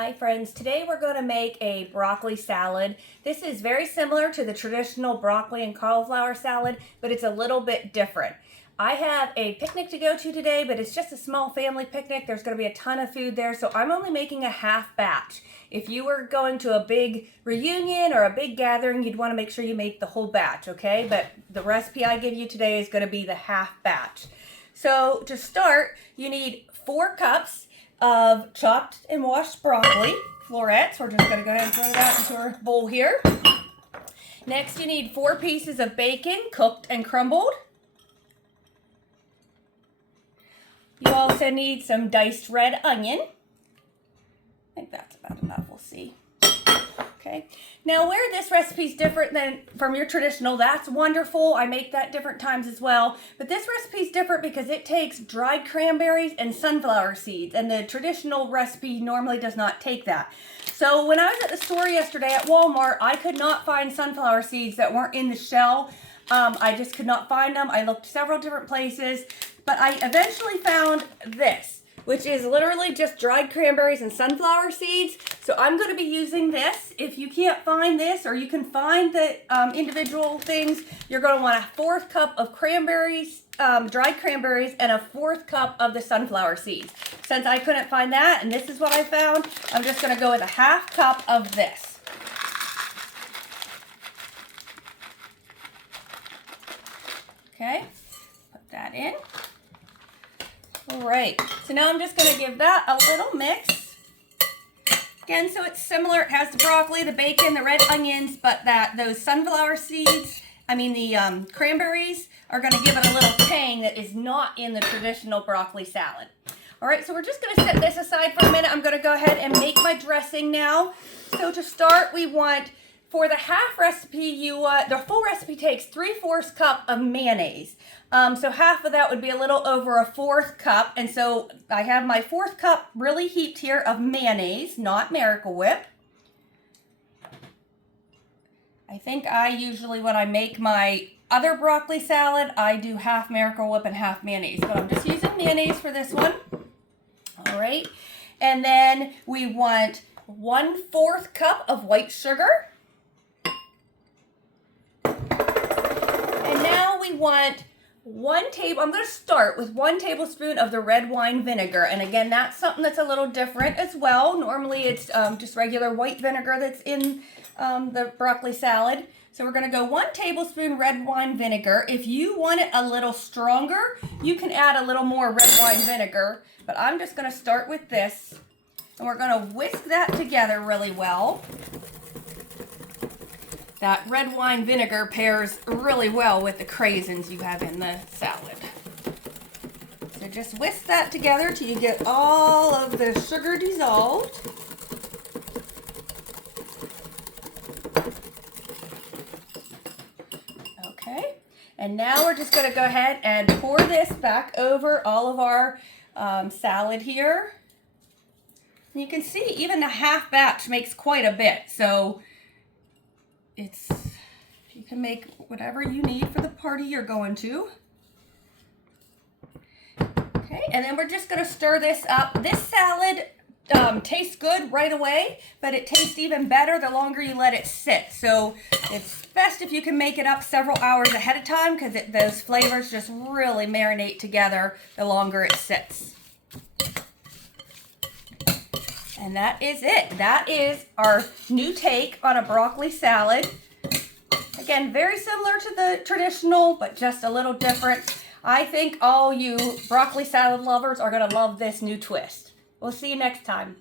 Hi friends, today we're going to make a broccoli salad. This is very similar to the traditional broccoli and cauliflower salad, but it's a little bit different. I have a picnic to go to today, but it's just a small family picnic. There's going to be a ton of food there, so I'm only making a half batch. If you were going to a big reunion or a big gathering, you'd want to make sure you make the whole batch, okay? But the recipe I give you today is going to be the half batch. So to start, you need 4 cups of chopped and washed broccoli, florets. We're just going to go ahead and throw that into our bowl here. Next, you need 4 pieces of bacon, cooked and crumbled. You also need some diced red onion. I think that's about enough, we'll see. Okay, now where this recipe is different than from your traditional, that's wonderful. I make that different times as well. But this recipe is different because it takes dried cranberries and sunflower seeds, and the traditional recipe normally does not take that. So when I was at the store yesterday at Walmart, I could not find sunflower seeds that weren't in the shell. I just could not find them. I looked several different places, but I eventually found this, which is literally just dried cranberries and sunflower seeds. So I'm going to be using this. If you can't find this, or you can find the individual things, you're going to want a 4th cup of cranberries, dried cranberries, and a 4th cup of the sunflower seeds. Since I couldn't find that, and this is what I found, I'm just going to go with a 1/2 cup of this. Okay, put that in. All right, so now I'm just going to give that a little mix. Again, so it's similar. It has the broccoli, the bacon, the red onions, but those sunflower seeds, the cranberries are going to give it a little tang that is not in the traditional broccoli salad. All right, so we're just going to set this aside for a minute. I'm going to go ahead and make my dressing now. So to start, we want, for the half recipe, the full recipe takes 3/4 cup of mayonnaise. So half of that would be a little over a 1/4 cup. And so I have my 1/4 cup really heaped here of mayonnaise, not Miracle Whip. I think I usually, when I make my other broccoli salad, I do half Miracle Whip and half mayonnaise. But I'm just using mayonnaise for this one. All right. And then we want 1/4 cup of white sugar. And now we want I'm going to start with 1 tablespoon of the red wine vinegar. And again, that's something that's a little different as well. Normally it's just regular white vinegar that's in the broccoli salad. So we're going to go 1 tablespoon red wine vinegar. If you want it a little stronger, you can add a little more red wine vinegar. But I'm just going to start with this. And we're going to whisk that together really well. That red wine vinegar pairs really well with the craisins you have in the salad. So just whisk that together till you get all of the sugar dissolved. Okay, and now we're just going to go ahead and pour this back over all of our salad here. And you can see even a half batch makes quite a bit. So you can make whatever you need for the party you're going to. Okay, and then we're just going to stir this up. This salad tastes good right away, but it tastes even better the longer you let it sit. So it's best if you can make it up several hours ahead of time, because those flavors just really marinate together the longer it sits. And that is it. That is our new take on a broccoli salad. Again, very similar to the traditional, but just a little different. I think all you broccoli salad lovers are going to love this new twist. We'll see you next time.